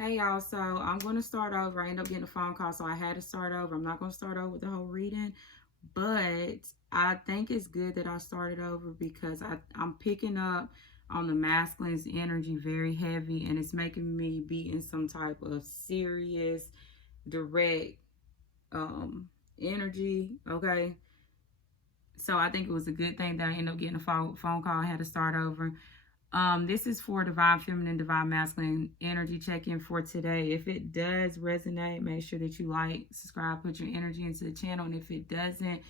Hey y'all, so I'm going to start over. I ended up getting a phone call, so I had to start over. I'm not going to start over with the whole reading, but I think it's good that I started over because I'm picking up on the masculine's energy very heavy, and it's making me be in some type of serious, direct energy, okay? So I think it was a good thing that I ended up getting a phone call. I had to start over. This is for divine feminine, divine masculine energy check-in for today. If it does resonate, make sure that you like, subscribe, put your energy into the channel. And if it doesn't,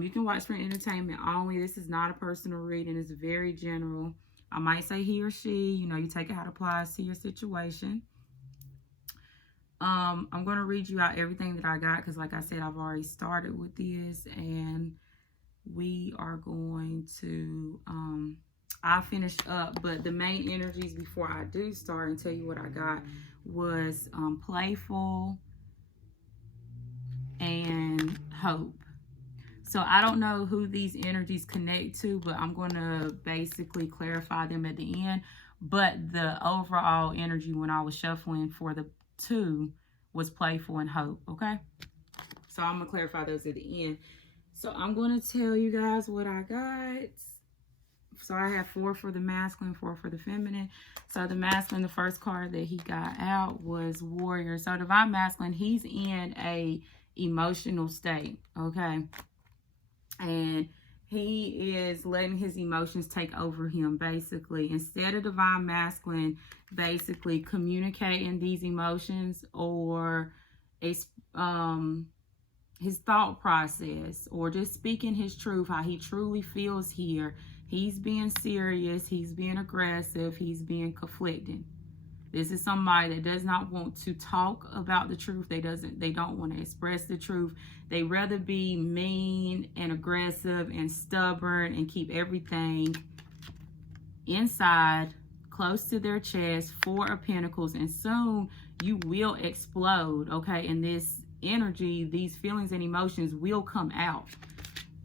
you can watch for entertainment only. This is not a personal reading. It's very general. I might say he or she, you take it how it applies to your situation. I'm going to read you out everything that I got because like I said, I've already started with this, and we are going to I'll finish up, but the main energies before I do start and tell you what I got was playful and hope. So I don't know who these energies connect to, but I'm going to basically clarify them at the end. But the overall energy when I was shuffling for the two was playful and hope, okay? So I'm going to clarify those at the end. So I'm going to tell you guys what I got. So I have 4 for the masculine, 4 for the feminine. So the masculine, the first card that he got out was warrior. So divine masculine, he's in a emotional state, okay? And he is letting his emotions take over him, basically. Instead of divine masculine basically communicating these emotions or his thought process or just speaking his truth, how he truly feels here, he's being serious, he's being aggressive, he's being conflicted. This is somebody that does not want to talk about the truth. They don't want to express the truth. They rather be mean and aggressive and stubborn and keep everything inside, close to their chest. 4 of Pentacles, and soon you will explode, okay? And this energy, these feelings and emotions will come out.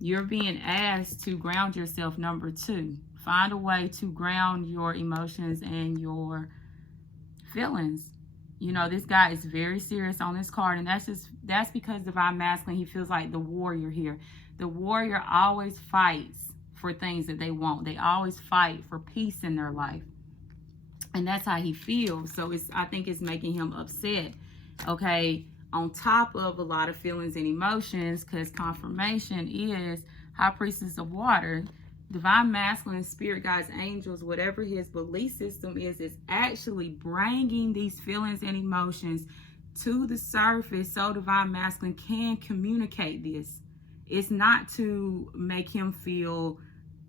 You're being asked to ground yourself. Number 2, find a way to ground your emotions and your feelings. This guy is very serious on this card, and that's because divine masculine, he feels like the warrior here. The warrior always fights for things that they want. They always fight for peace in their life, and that's how he feels. So I think it's making him upset, okay, on top of a lot of feelings and emotions, because confirmation is High Priestess of Water. Divine masculine, spirit guides, angels, whatever his belief system is actually bringing these feelings and emotions to the surface so divine masculine can communicate this. It's not to make him feel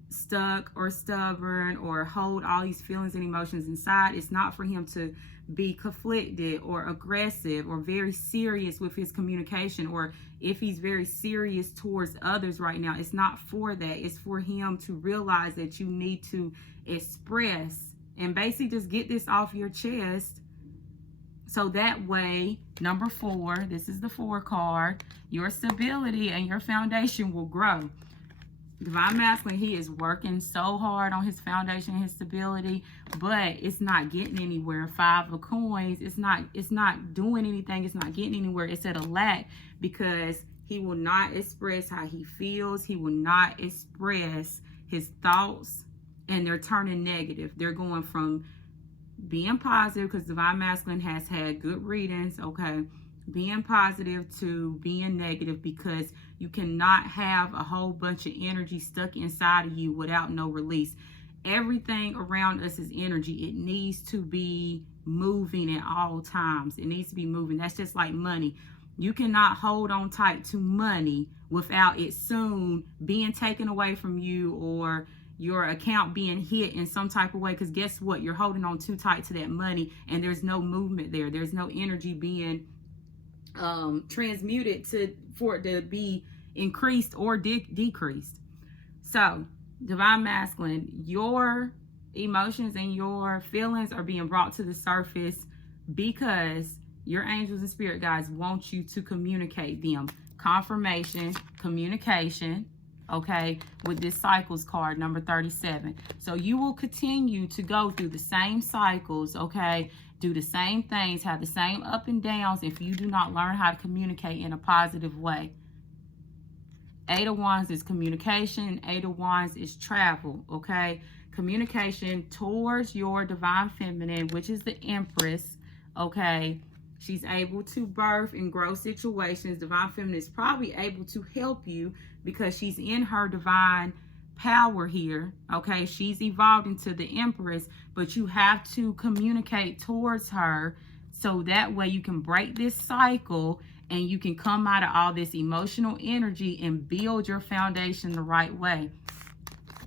stuck or stubborn or hold all these feelings and emotions inside. It's not for him to be conflicted or aggressive or very serious with his communication, or if he's very serious towards others right now, it's not for that. It's for him to realize that you need to express and basically just get this off your chest, so that way, number 4, this is the 4 card, your stability and your foundation will grow. Divine masculine, he is working so hard on his foundation, his stability, but it's not getting anywhere. 5 of coins, it's not doing anything. It's not getting anywhere. It's at a lack because he will not express how he feels. He will not express his thoughts, and they're turning negative. They're going from being positive, because divine masculine has had good readings, okay, being positive to being negative, because you cannot have a whole bunch of energy stuck inside of you without no release. Everything around us is energy. It needs to be moving at all times. It needs to be moving. That's just like money. You cannot hold on tight to money without it soon being taken away from you, or your account being hit in some type of way, because guess what? You're holding on too tight to that money, and there's no movement there. There's no energy being transmuted for it to be increased or decreased. So divine masculine, your emotions and your feelings are being brought to the surface because your angels and spirit guides want you to communicate them. Confirmation, communication, okay, with this cycles card, number 37. So you will continue to go through the same cycles, okay, do the same things, have the same up and downs if you do not learn how to communicate in a positive way. 8 of Wands is communication. 8 of Wands is travel, okay? Communication towards your divine feminine, which is the Empress, okay? She's able to birth and grow situations. Divine feminine is probably able to help you because she's in her divine power here, okay? She's evolved into the Empress, but you have to communicate towards her so that way you can break this cycle and you can come out of all this emotional energy and build your foundation the right way.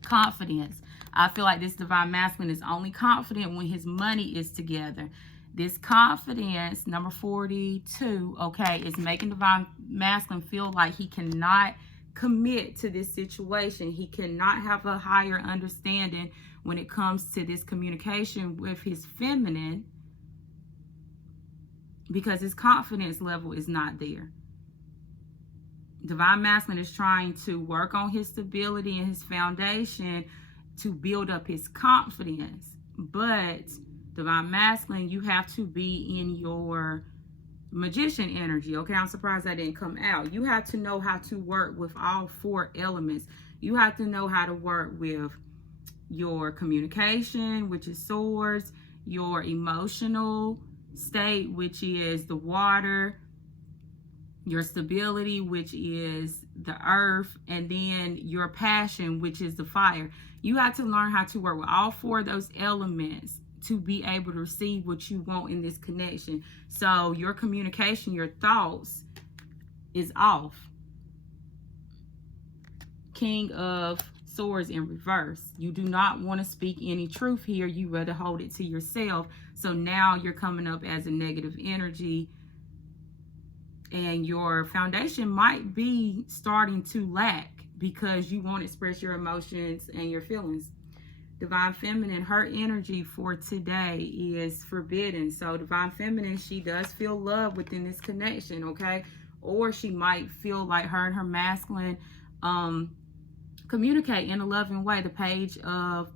Confidence. I feel like this divine masculine is only confident when his money is together. This confidence, number 42, okay, is making divine masculine feel like he cannot commit to this situation. He cannot have a higher understanding when it comes to this communication with his feminine, because his confidence level is not there. Divine masculine is trying to work on his stability and his foundation to build up his confidence. But divine masculine, you have to be in your magician energy, okay? I'm surprised that didn't come out. You have to know how to work with all 4 elements. You have to know how to work with your communication, which is swords, your emotional state, which is the water, your stability, which is the earth, and then your passion, which is the fire. You have to learn how to work with all 4 of those elements to be able to receive what you want in this connection. So your communication, your thoughts is off. King of Swords in reverse. You do not want to speak any truth here. You rather hold it to yourself. So now you're coming up as a negative energy, and your foundation might be starting to lack because you won't express your emotions and your feelings. Divine feminine, her energy for today is forbidden. So divine feminine, she does feel love within this connection, okay? Or she might feel like her and her masculine communicate in a loving way. The Page of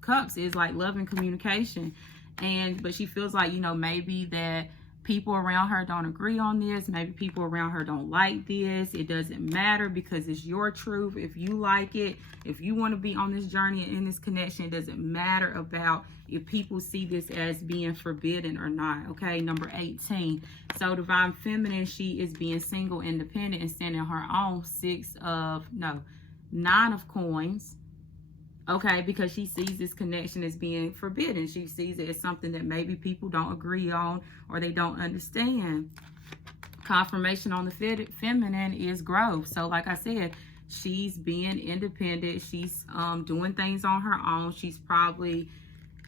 Cups is like love and communication. But she feels like, you know, maybe that people around her don't agree on this. Maybe people around her don't like this. It doesn't matter because it's your truth. If you like it, if you want to be on this journey and in this connection, it doesn't matter about if people see this as being forbidden or not. Okay, number 18. So divine feminine, she is being single, independent, and standing her own. 9 of coins. Okay, because she sees this connection as being forbidden. She sees it as something that maybe people don't agree on or they don't understand. Confirmation on the feminine is growth. So like I said, she's being independent. She's doing things on her own. She's probably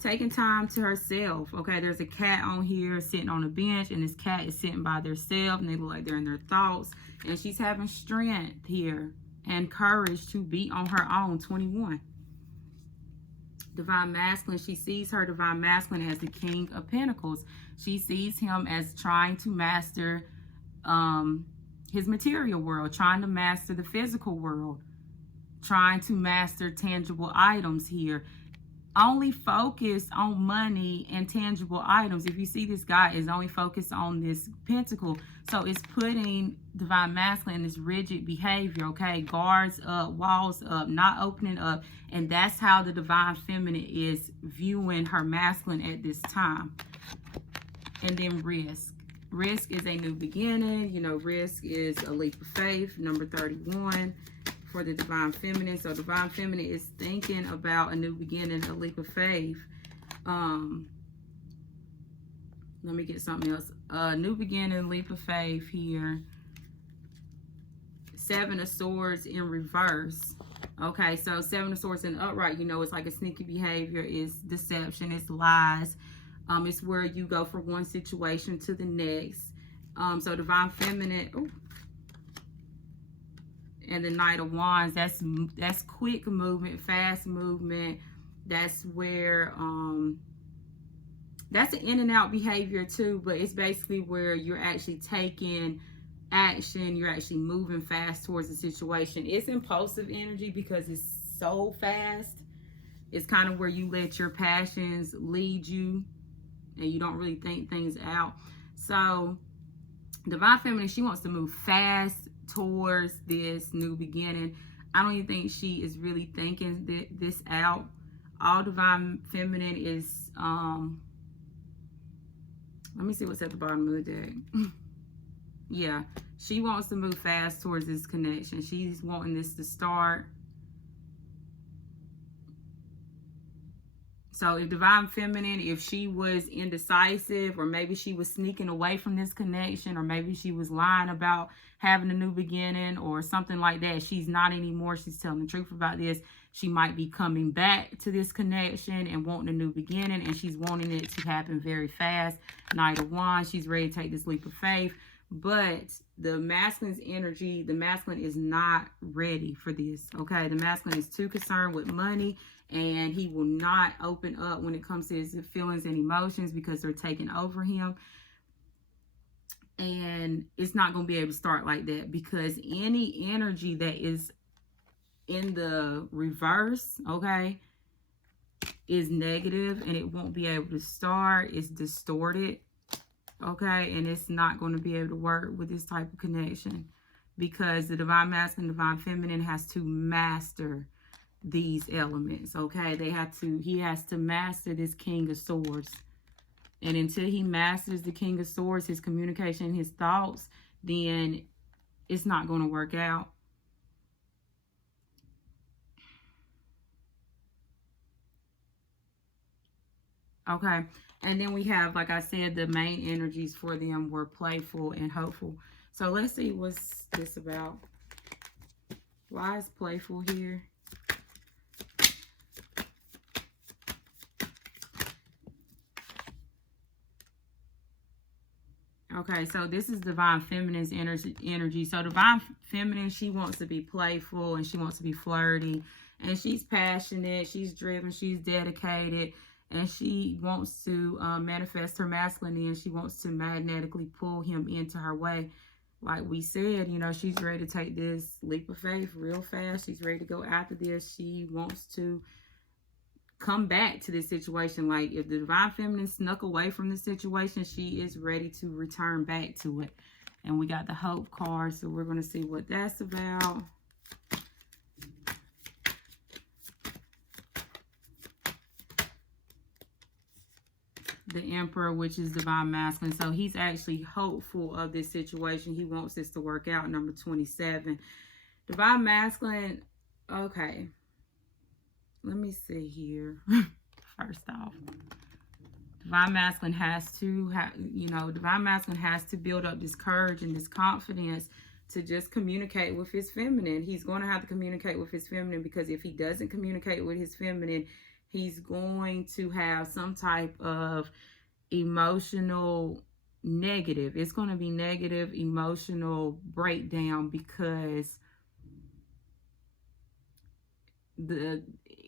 taking time to herself. Okay, there's a cat on here sitting on a bench, and this cat is sitting by themselves, and they look like they're in their thoughts. And she's having strength here and courage to be on her own. 21. Divine masculine, she sees her divine masculine as the King of Pentacles. She sees him as trying to master his material world, trying to master the physical world, trying to master tangible items here. Only focused on money and tangible items. If you see, this guy is only focused on this pentacle. So it's putting divine masculine in this rigid behavior, okay? Guards up, walls up, not opening up. And that's how the divine feminine is viewing her masculine at this time. And then risk. Risk is a new beginning. You know, risk is a leap of faith. Number 31. For the divine feminine. So divine feminine is thinking about a new beginning, a leap of faith. Let me get something else. New beginning, leap of faith here. 7 of Swords in reverse. Okay, so 7 of Swords in upright, you know, it's like a sneaky behavior, it's deception, it's lies. It's where you go from one situation to the next. So divine feminine. Ooh. And the Knight of Wands, that's quick movement, fast movement. That's where that's an in and out behavior too, but it's basically where you're actually taking action. You're actually moving fast towards the situation. It's impulsive energy because it's so fast. It's kind of where you let your passions lead you and you don't really think things out. So Divine Feminine, she wants to move fast towards this new beginning. I don't even think she is really thinking this out. All Divine Feminine is, let me see what's at the bottom of the deck. Yeah, she wants to move fast towards this connection. She's wanting this to start. So if Divine Feminine, if she was indecisive, or maybe she was sneaking away from this connection, or maybe she was lying about having a new beginning or something like that, she's not anymore. She's telling the truth about this. She might be coming back to this connection and wanting a new beginning, and she's wanting it to happen very fast. Knight of Wands, she's ready to take this leap of faith. But the masculine's energy, the masculine is not ready for this, okay? The masculine is too concerned with money, and he will not open up when it comes to his feelings and emotions because they're taking over him. And it's not going to be able to start like that, because any energy that is in the reverse, okay, is negative, and it won't be able to start. It's distorted, okay, and it's not going to be able to work with this type of connection, because the Divine Masculine, Divine Feminine has to master these elements, okay? He has to master this King of Swords. And until he masters the King of Swords, his communication, his thoughts, then it's not going to work out. Okay. And then we have, like I said, the main energies for them were playful and hopeful. So let's see what's this about. Why is playful here? Okay, so this is Divine Feminine's energy. So Divine Feminine, she wants to be playful, and she wants to be flirty, and she's passionate, she's driven, she's dedicated, and she wants to manifest her masculinity, and she wants to magnetically pull him into her way. Like we said, you know, she's ready to take this leap of faith real fast. She's ready to go after this. She wants to come back to this situation. Like if the Divine Feminine snuck away from the situation, she is ready to return back to it. And we got the Hope card, so we're going to see what that's about. The Emperor, which is Divine Masculine. So he's actually hopeful of this situation. He wants this to work out. Number 27. Divine Masculine. Okay. Let me see here. First off, Divine Masculine has to Divine Masculine has to build up this courage and this confidence to just communicate with his feminine. He's going to have to communicate with his feminine, because if he doesn't communicate with his feminine, he's going to have some type of emotional negative. It's going to be negative emotional breakdown, because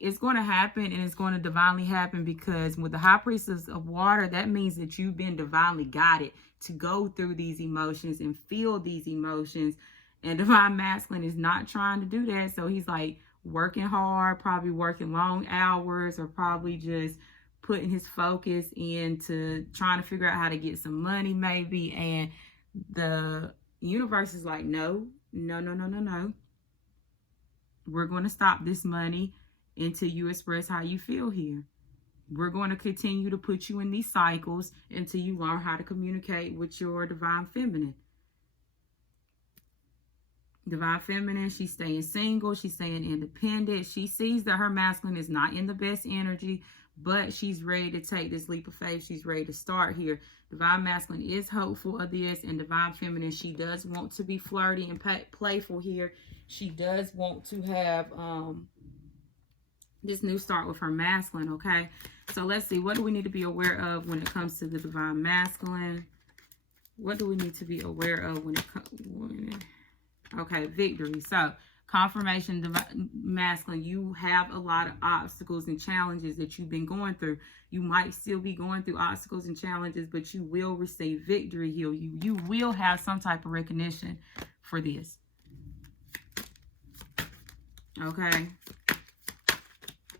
it's going to happen, and it's going to divinely happen, because with the High Priestess of Water, that means that you've been divinely guided to go through these emotions and feel these emotions. And Divine Masculine is not trying to do that. So he's like working hard, probably working long hours, or probably just putting his focus into trying to figure out how to get some money maybe. And the universe is like, no. We're going to stop this money until you express how you feel here. We're going to continue to put you in these cycles until you learn how to communicate with your Divine Feminine. Divine Feminine, she's staying single. She's staying independent. She sees that her masculine is not in the best energy, but she's ready to take this leap of faith. She's ready to start here. Divine Masculine is hopeful of this, and Divine Feminine, she does want to be flirty and playful here. She does want to have this new start with her masculine, okay? So let's see, what do we need to be aware of when it comes to the Divine Masculine? What do we need to be aware of when it comes... Okay, victory. So Confirmation, masculine, you have a lot of obstacles and challenges that you've been going through. You might still be going through obstacles and challenges, but you will receive victory here. You will have some type of recognition for this. Okay.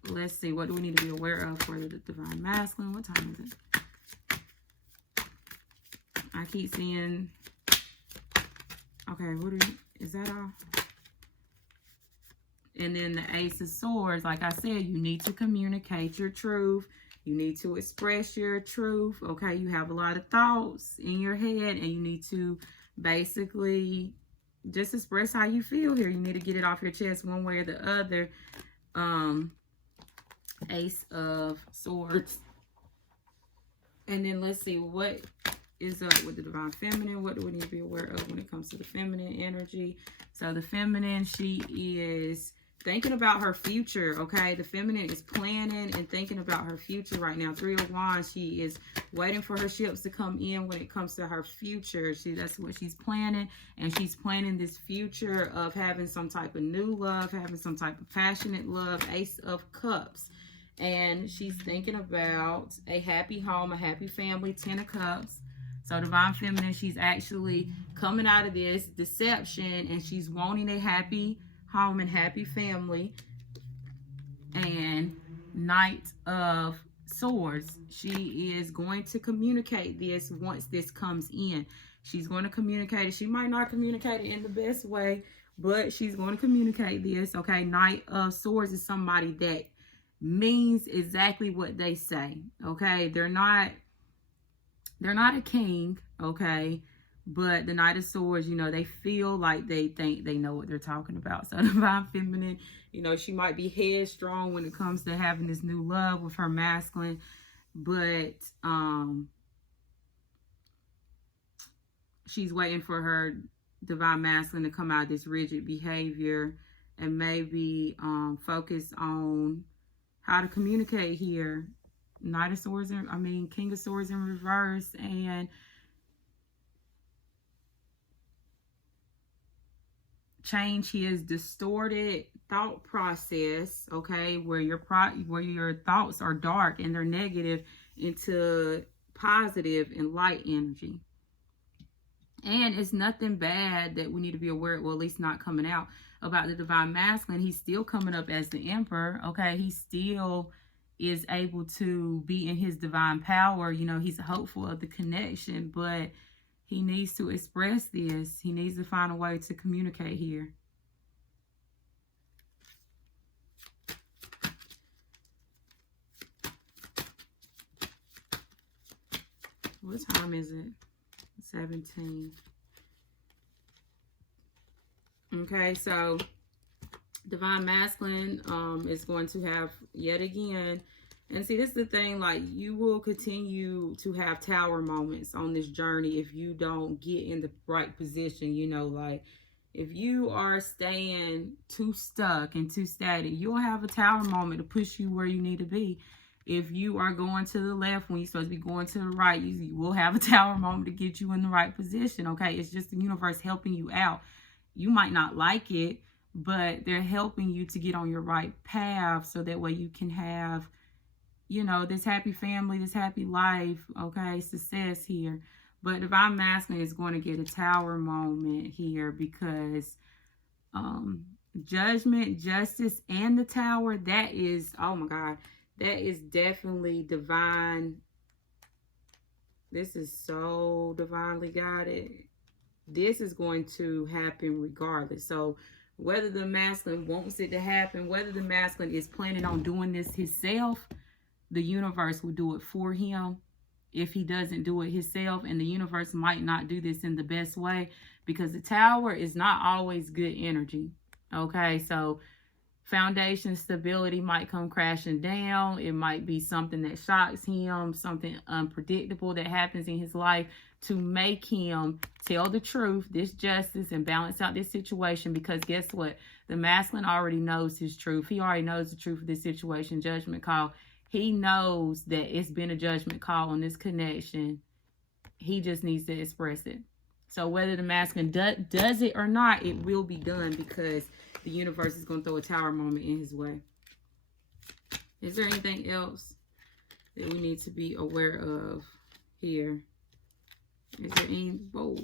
Let's see. What do we need to be aware of for the divine masculine? What time is it? I keep seeing... Okay, is that all? And then the Ace of Swords, like I said, you need to communicate your truth. You need to express your truth, okay? You have a lot of thoughts in your head, and you need to basically just express how you feel here. You need to get it off your chest one way or the other. Ace of Swords. And then let's see, what is up with the divine feminine? What do we need to be aware of when it comes to the feminine energy? So the feminine, she is thinking about her future, okay? The feminine is planning and thinking about her future right now. 3 of Wands, she is waiting for her ships to come in when it comes to her future. That's what she's planning. And she's planning this future of having some type of new love, having some type of passionate love. Ace of Cups. And she's thinking about a happy home, a happy family. 10 of Cups. So divine feminine, she's actually coming out of this deception, and she's wanting a happy home and happy family. And Knight of Swords, she is going to communicate this once this comes in. She's going to communicate it. She might not communicate it in the best way, but she's going to communicate this, okay? Knight of Swords is somebody that means exactly what they say, okay? They're not a king, okay? But the Knight of Swords, you know, they feel like they think they know what they're talking about. So divine feminine, you know, she might be headstrong when it comes to having this new love with her masculine. But she's waiting for her divine masculine to come out of this rigid behavior and maybe focus on how to communicate here. Knight of Swords, King of Swords in reverse, and change his distorted thought process, okay, where your thoughts are dark and they're negative, into positive and light energy. And it's nothing bad that we need to be aware of, well, at least not coming out, about the divine masculine. He's still coming up as the Emperor, okay? He still is able to be in his divine power. You know, he's hopeful of the connection, but he needs to express this. He needs to find a way to communicate here. What time is it? 17. Okay, so divine masculine is going to have, yet again, and see, this is the thing, like, you will continue to have tower moments on this journey if you don't get in the right position. You know, like, if you are staying too stuck and too static, you'll have a tower moment to push you where you need to be. If you are going to the left when you're supposed to be going to the right, you will have a tower moment to get you in the right position, okay? It's just the universe helping you out. You might not like it, but they're helping you to get on your right path, so that way you can have, you know, this happy family, this happy life, okay, success here. But divine masculine is going to get a tower moment here because judgment, justice, and the tower, that is, oh my God, that is definitely divine. This is so divinely guided. This is going to happen regardless. So whether the masculine wants it to happen, whether the masculine is planning on doing this himself, the universe will do it for him. If he doesn't do it himself, and the universe might not do this in the best way, because the tower is not always good energy. Okay, so foundation stability might come crashing down. It might be something that shocks him, something unpredictable that happens in his life to make him tell the truth, this justice, and balance out this situation. Because guess what? The masculine already knows his truth. He already knows the truth of this situation. Judgment call. He knows that it's been a judgment call on this connection. He just needs to express it. So whether the masculine does it or not, it will be done, because the universe is going to throw a tower moment in his way. Is there anything else that we need to be aware of here? Is there any... Whoa.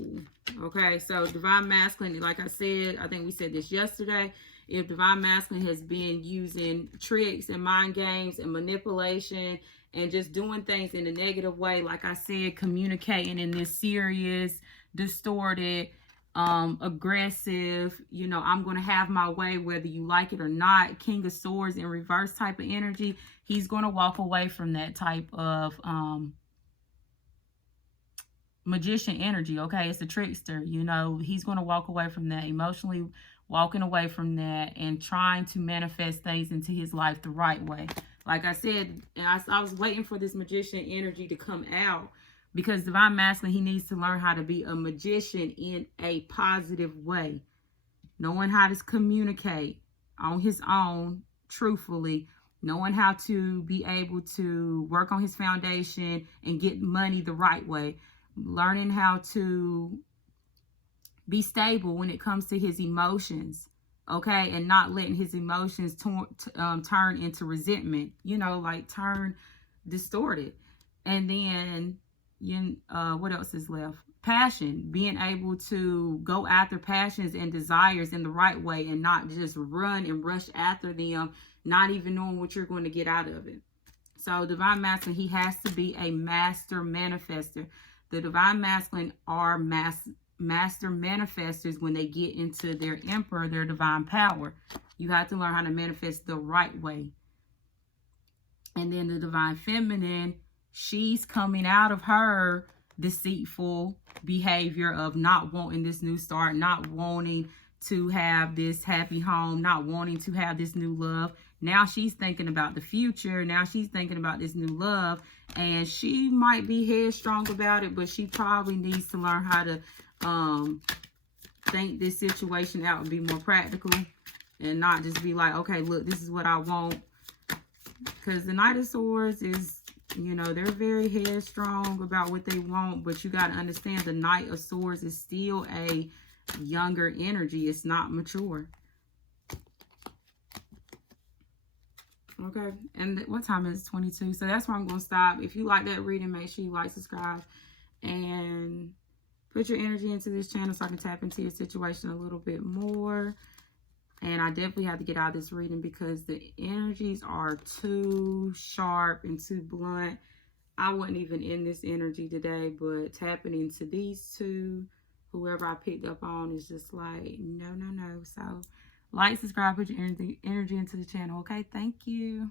Okay, so Divine Masculine, like I said, I think we said this yesterday. If Divine Masculine has been using tricks and mind games and manipulation and just doing things in a negative way, like I said, communicating in this serious, distorted, aggressive, you know, I'm going to have my way whether you like it or not, King of Swords in reverse type of energy, he's going to walk away from that type of magician energy. Okay, it's a trickster, you know, he's going to walk away from that, emotionally walking away from that and trying to manifest things into his life the right way. Like I said, and I was waiting for this magician energy to come out, because Divine Masculine, he needs to learn how to be a magician in a positive way, knowing how to communicate on his own, truthfully, knowing how to be able to work on his foundation and get money the right way, learning how to be stable when it comes to his emotions, okay, and not letting his emotions turn into resentment, you know, like turn distorted. And then, what else is left? Passion, being able to go after passions and desires in the right way and not just run and rush after them, not even knowing what you're going to get out of it. So Divine Masculine, he has to be a master manifester. The Divine Masculine are master manifestors when they get into their emperor, their divine power. You have to learn how to manifest the right way. And then the Divine Feminine, she's coming out of her deceitful behavior of not wanting this new start, not wanting to have this happy home, not wanting to have this new love. Now she's thinking about the future. Now she's thinking about this new love, and she might be headstrong about it, but she probably needs to learn how to think this situation out and be more practical and not just be like, okay, look, this is what I want. Because the Knight of Swords is, you know, they're very headstrong about what they want, but you got to understand the Knight of Swords is still a younger energy. It's not mature. Okay, and what time is it? 22. So that's where I'm going to stop. If you like that reading, make sure you like, subscribe, and put your energy into this channel so I can tap into your situation a little bit more. And I definitely have to get out of this reading because the energies are too sharp and too blunt. I wasn't even in this energy today, but tapping into these two, whoever I picked up on, is just like, no, no, no. So like, subscribe, put your energy into the channel. Okay, thank you.